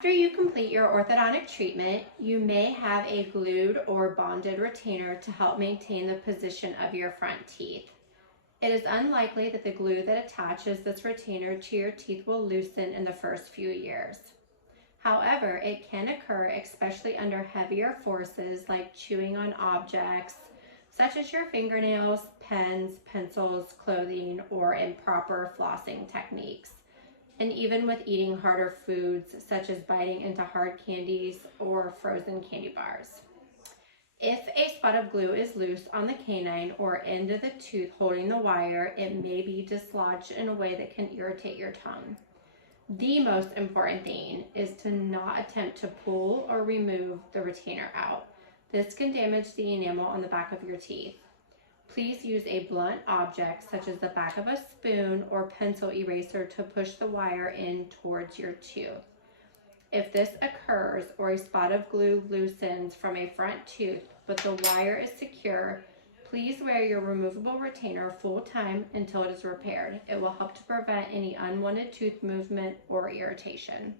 After you complete your orthodontic treatment, you may have a glued or bonded retainer to help maintain the position of your front teeth. It is unlikely that the glue that attaches this retainer to your teeth will loosen in the first few years. However, it can occur especially under heavier forces like chewing on objects, such as your fingernails, pens, pencils, clothing, or improper flossing techniques, and even with eating harder foods such as biting into hard candies or frozen candy bars. If a spot of glue is loose on the canine or end of the tooth holding the wire, it may be dislodged in a way that can irritate your tongue. The most important thing is to not attempt to pull or remove the retainer out. This can damage the enamel on the back of your teeth. Please use a blunt object such as the back of a spoon or pencil eraser to push the wire in towards your tooth. If this occurs or a spot of glue loosens from a front tooth but the wire is secure, please wear your removable retainer full time until it is repaired. It will help to prevent any unwanted tooth movement or irritation.